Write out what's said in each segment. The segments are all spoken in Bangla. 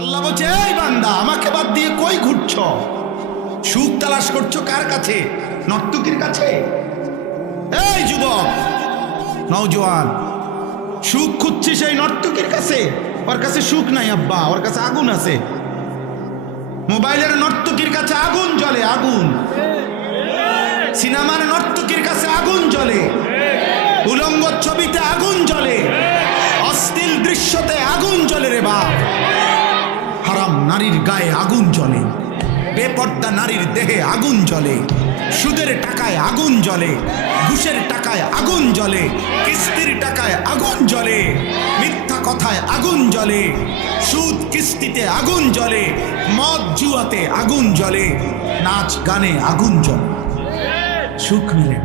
আল্লাহ বলছে, এই বান্দা আমাকে বাদ দিয়ে কই ঘুরছ? সুখ তালাশ করছো কার কাছে? নর্তকীর কাছে? এই যুবক নওজোয়ান, সুখ খুঁজছিস এই নর্তকীর কাছে? ওর কাছে সুখ নাই আব্বা, ওর কাছে আগুন আছে। মোবাইলের নর্তকীর কাছে আগুন জ্বলে, আগুন। সিনেমার নর্তকীর কাছে আগুন জ্বলে, উলঙ্গ ছবিতে আগুন জ্বলে, অশ্লীল দৃশ্যতে আগুন জ্বলে রে বাপ। হারাম নারীর গায়ে আগুন জ্বলে, বেপর্দা নারীর দেহে আগুন জ্বলে, সুদের টাকায় আগুন জ্বলে, ঘুষের টাকায় আগুন জ্বলে, কিস্তির টাকায় আগুন জ্বলে, মিথ্যা কথায় আগুন জ্বলে, সুদ কিস্তিতে আগুন জ্বলে, মদ জুয়াতে আগুন জ্বলে, নাচ গানে আগুন জ্বলে। সুখ মিলে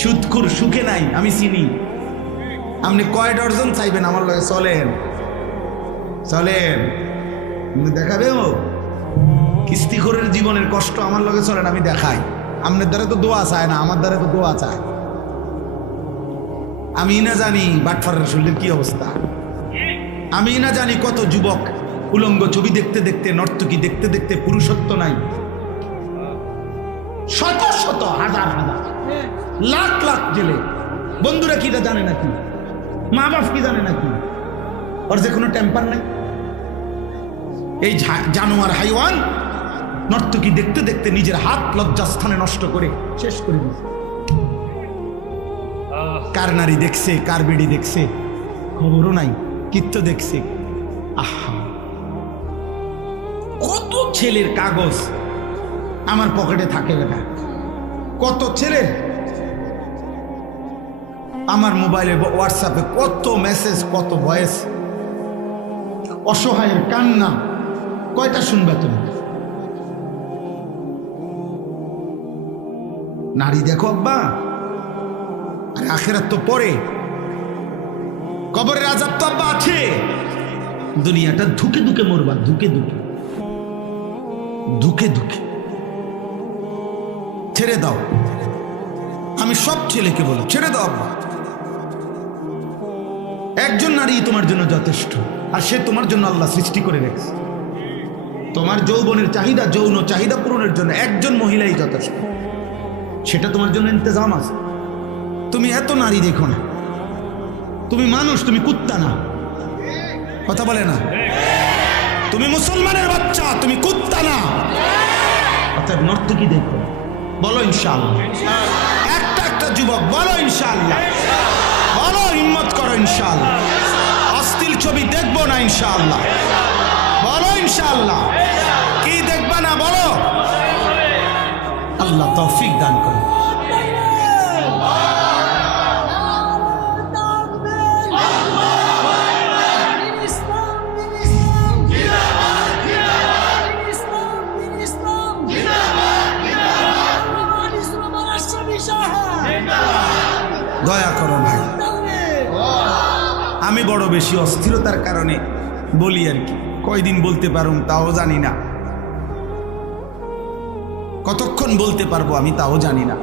সুদখোর সুখে নাই, আমি চিনি। আপনি কয় ডজন চাইবেন আমার লগে? চলেন চলেন, দেখাবে ও কিস্তিখোরের জীবনের কষ্ট আমার লগে চলেন, আমি দেখাই। আপনার দ্বারা তো দোয়া চায় না, আমার দ্বারা তো দোয়া চায়। আমি না জানি বাটফারের শরীরের কি অবস্থা, আমি না জানি কত যুবক উলঙ্গ ছবি দেখতে দেখতে, নর্তকী দেখতে দেখতে পুরুষত্ব নাই। শত শত হাজার হাজার লাখ লাখ জেলে। বন্ধুরা কি জানে নাকি? মা বাপ কি জানে নাকি? ওর যে কোনো টেম্পার নাই। এই জানোয়ার হাইওয়ান নর্তকী দেখতে দেখতে নিজের হাত লজ্জাস্থানে নষ্ট করে শেষ করে দিয়েছে। কার নারী দেখছে, কার বেড়ি দেখছে খবরও নাই, কিত্ত দেখছে। আহা, কত ছেলের কাগজ আমার পকেটে থাকে বেটা, কত ছেলের আমার মোবাইলে হোয়াটসঅ্যাপে কত মেসেজ, কত ভয়েস। অসহায়ের কান্না কয়টা শুনবে তুমি? নারী দেখো আব্বা, আর আখেরাত তো পরে, কবরের আযাব তো আব্বা আছে। দুনিয়াটা ধুকে ধুকে মরবা, ধুকে ধুকে ধুকে ধুকে। ছেড়ে দাও, আমি সব ছেলেকে বলি ছেড়ে দাও আব্বা। একজন নারী তোমার জন্য যথেষ্ট, আর সে তোমার জন্য আল্লাহ সৃষ্টি করে রেখেছে। তোমার যৌবনের চাহিদা, যৌন চাহিদা পূরণের জন্য একজন মহিলাই যথেষ্ট, সেটা তোমার জন্য ইন্তজাম আছে। তুমি এত নারী দেখো না, তুমি মানুষ, তুমি কুত্তা না। কথা বলে না? তুমি মুসলমানের বাচ্চা, তুমি কুত্তা না। অর্থাৎ নর্তকী দেখো, বলো ইনশাআল্লাহ। একটা একটা যুবক বলো ইনশাআল্লাহ, বলো হিম্মত করো ইনশাআল্লাহ। অশ্লীল ছবি দেখবো না ইনশাআল্লাহ, বলো ইনশাআল্লাহ। কি দেখবা না বলো? আল্লাহ তৌফিক দান করে। দয়া করো ভাই, আমি বড় বেশি অস্থিরতার কারণে বলি আর কি। কয়দিন বলতে পারুম তাও জানি না, কতক্ষণ বলতে পারবো আমি তাও জানি না।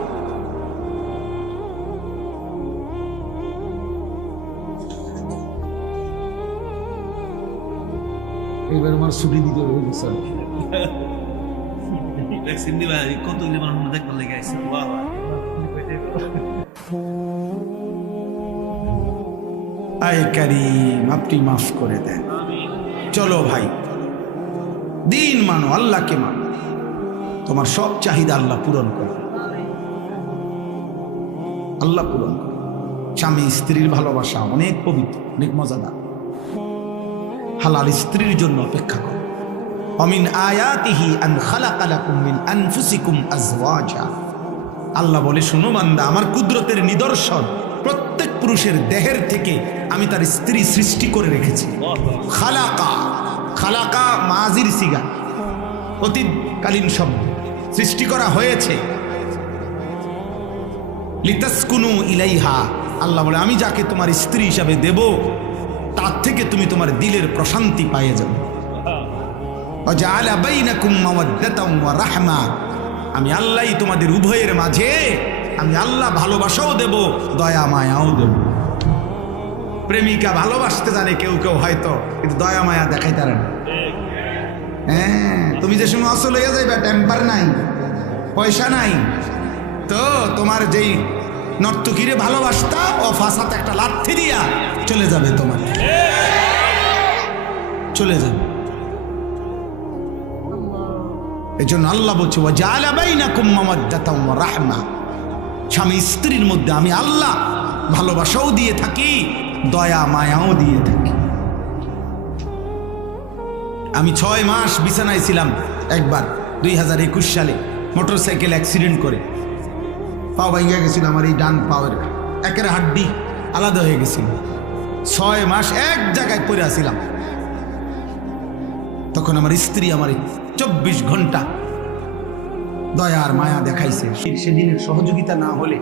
এবার আমার ছুটি দিতে হবে স্যার। আয় কারীম, আপনি মাফ করে দেন। চলো ভাই, দিন মানো, আল্লাহকে মানো, তোমার সব চাহিদা আল্লাহ পূরণ করে, আল্লাহ পূরণ করে। স্বামী স্ত্রীর ভালোবাসা অনেক পবিত্র, অনেক মজাদার। হালাল স্ত্রীর জন্য অপেক্ষা করো। অমিন আয়াতিহি আন খালাকা লাকুম মিন আনফুসিকুম আজওয়াজা। আল্লাহ বলে, শুনো বান্দা, আমার কুদরতের নিদর্শন, প্রত্যেক পুরুষের দেহের থেকে আমি তার স্ত্রী সৃষ্টি করে রেখেছি। খালাকা, খালাকা মাজির সিগা, অতীতকালীন শব্দ। সৃষ্টি করা হয়েছে। লিতাসকুনু ইলাইহা, আল্লাহ বলে আমি যাকে তোমার স্ত্রী হিসাবে দেব তার থেকে তুমি তোমার দিলের প্রশান্তি পাইয়ে যাবে। ওয়াজআলা বাইনাকুম মাওয়াদ্দাতাও ওয়া রাহমা, আমি আল্লাহই তোমাদের উভয়ের মাঝে, আমি আল্লাহ ভালোবাসাও দেব, দয়া মায়াও দেব। প্রেমিকা ভালোবাসতে জানে কেউ কেউ হয়তো, কিন্তু দয়া মায়া দেখাইতে পারে না। হ্যাঁ, তুমি যে সময় অসল হয়ে যাইবা, টেম্পার নাই, পয়সা নাই, তো তোমার যেই নর্তকীরে ভালোবাসতা ও ফাঁসাতে একটা লাথি দিয়া চলে যাবে, তোমার চলে যাবে। এই জন্য আল্লাহ বলছে ওয়াজআলা বাইনাকুম মাওয়াদ্দাতাও ওয়া রাহমা, স্বামী স্ত্রীর মধ্যে আমি আল্লাহ ভালোবাসাও দিয়ে থাকি, দয়া মায়াও দিয়ে থাকি। আমি 6 মাস বিছানায় ছিলাম একবার 2021 সালে, মোটরসাইকেল অ্যাক্সিডেন্ট করে পা ভাঙিয়া গেছিল, আমার এই ডান পাওয়ের একের হাড্ডি আলাদা হয়ে গেছিল। 6 মাস এক জায়গায় পড়ে আসিলাম। তখন আমার স্ত্রী আমার 24 ঘন্টা দয়া আর মায়া দেখাইছে। সেদিনের সহযোগিতা না হলে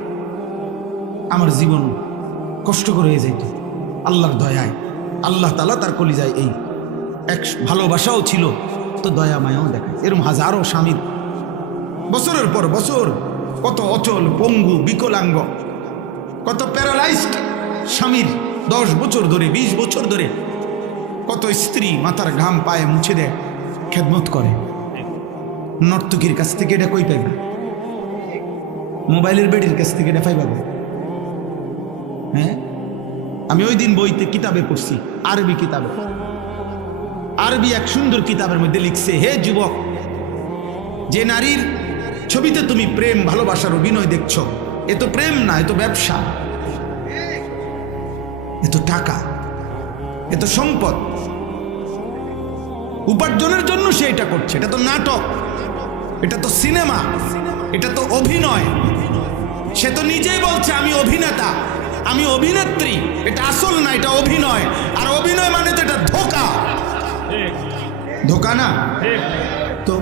আমার জীবন কষ্টকর হয়ে যাইত। আল্লাহর দয়ায় আল্লাহ তাআলা তার কলিজায় এই এক ভালোবাসাও ছিল, তো দয়া মায়াও দেখায়। এরকম হাজারো স্বামীর বছরের পর বছর কত অচল, পঙ্গু, বিকলাঙ্গ, কত প্যারালাইজড স্বামীর 10 বছর ধরে, 20 বছর ধরে কত স্ত্রী মাথার ঘাম পায়ে মুছে দেয়, খেদমত করে। নর্তকীর কাছ থেকে এটা কই পাইবা? মোবাইলের বেডির কাছ থেকে এটা পাইবা? হ্যাঁ, আমি ওই দিন বইতে কিতাবে পড়ছি, আরবি কিতাবে, আরবি এক সুন্দর কিতাবের মধ্যে লিখছে, হে যুবক, যে নারীর ছবিতে তুমি প্রেম ভালোবাসার অভিনয় দেখছো, এ তো প্রেম না, এ তো ব্যবসা, এ তো টাকা, এ তো সম্পদ, উপার্জনের জন্য সে এটা করছে। এটা তো নাটক, এটা তো সিনেমা, এটা তো অভিনয়। সে তো নিজেই বলছে আমি অভিনেতা, আমি অভিনেত্রী। এটা আসল না, এটা অভিনয়। আর অভিনয় মানে তো এটা ধোঁকা, ধোঁকা না? তো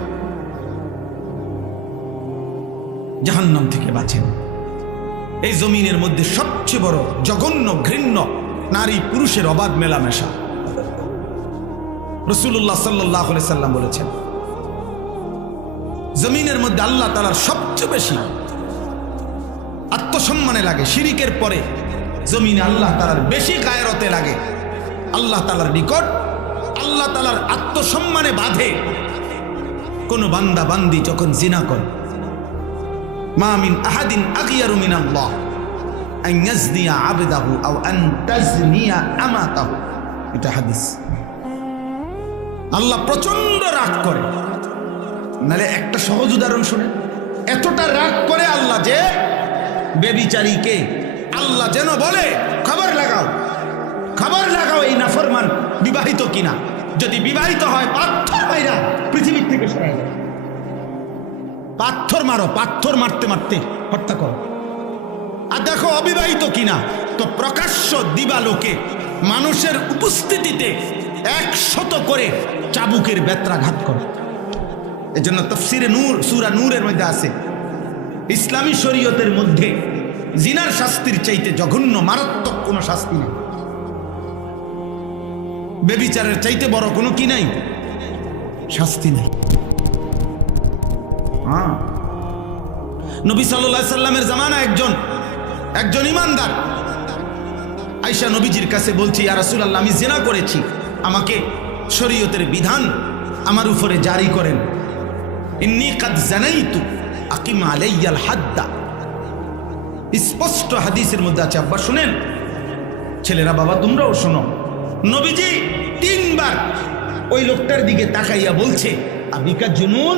জাহান্নাম থেকে বাঁচেন। এই জমিনের মধ্যে সবচেয়ে বড় জঘন্য ঘৃণ্য নারী পুরুষের অবাধ মেলামেশা। রাসূলুল্লাহ সাল্লাল্লাহু আলাইহি সাল্লাম বলেছেন, জমিনের মধ্যে আল্লাহ তাআলার সবচেয়ে বেশি আত্মসম্মানে লাগে, শিরিকের পরে জমিনে আল্লাহ তাআলার বেশি গায়রতে লাগে। আল্লাহ তাআলার নিকট আল্লাহ তাআলার আত্মসম্মানে বাঁধে কোন বান্দা বান্দি যখন জিনা করে। মা মিন আহাদিন আগিয়ারু মিনাল্লাহ আন ইয়াজনিয়া আবদাহু আও আন তাজনিয়া আমাতাহু, এটা হাদিস। আল্লাহ প্রচন্ড রাগ করে। নালে একটা সহজ উদাহরণ শুনেন, এতটা রাগ করে আল্লাহ যে বেবিচারীকে আল্লাহ যেন বলে খবর লাগাও, খবর লাগাও এই নাফরমান বিবাহিত কিনা। যদি বিবাহিত হয় পাথর মাইরা পৃথিবীর থেকে সরাই দাও, পাথর মারো, পাথর মারতে মারতে হত্যা করো। আর দেখো অবিবাহিত কিনা, তো প্রকাশ্য দিবালোকে মানুষের উপস্থিতিতে 100 করে চাবুকের বেত্রাঘাত করে। এই জন্য তাফসিরে নূর, সূরা নূরের মধ্যে আছে, ইসলামী শরীয়তের মধ্যে জিনার শাস্তির চাইতে জঘন্য মারাত্মক কোনো শাস্তি নেই। বেবিচারের চাইতে বড় কোনো কি নাই, শাস্তি নেই। নবী সাল্লাল্লাহু আলাইহি সাল্লামের জামানা একজন ইমানদার আয়েশা নবীজির কাছে বলছি, ইয়া রাসূলুল্লাহ, আমি জিনা করেছি, আমাকে শরীয়তের বিধান আমার উপরে জারি করেন। ইন্নী কাদ জানাইতু আকিম আলাইয়াল হাদ্দা। স্পষ্ট হাদিসের মধ্যে আছে। আব্বা শুনেন, ছেলেরা বাবা তোমরাও শোনো, নবীজি 3 বার ওই লোকটার দিকে তাকাইয়া বলছে, আবিকা জুনুন,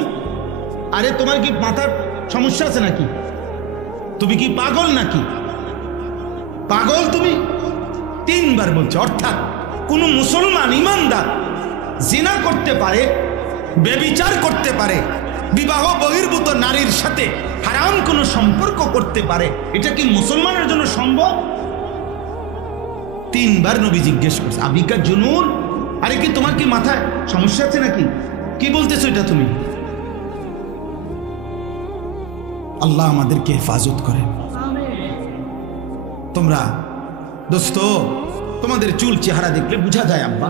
আরে তোমার কি মাথার সমস্যা আছে নাকি? তুমি কি পাগল নাকি? পাগল তুমি? 3 বার বলছে। অর্থাৎ কোন মুসলমান ইমানদার জিনা করতে পারে, বেবিচার করতে পারে, বিবাহ বহির্ভূত নারীর সাথে হারাম কোনো সম্পর্ক করতে পারে, এটা কি মুসলমানের জন্য সম্ভব? 3 বার নবী জিজ্ঞেস করছে, আবিকা জুনুন, আরে কি তোমার কি মাথায় সমস্যা আছে নাকি? কি বলতেছো এটা তুমি? আল্লাহ আমাদেরকে হেফাজত করে। তোমরা দোস্ত, তোমাদের চুল চেহারা দেখলে বোঝা যায় আব্বা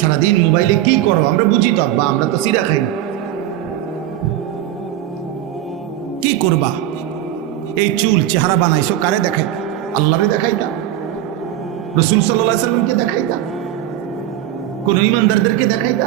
সারাদিন মোবাইলে কি করো, আমরা বুঝি তো আব্বা, আমরা তো সিরা খাই। কি করবা? এই চুল চেহারা বানাইছো কারে দেখাই? আল্লাহরে দেখাইতা, রাসূল সাল্লাল্লাহু আলাইহি ওয়াসাল্লামকে দেখাইতা, কোন ইমানদারদেরকে দেখাইতা?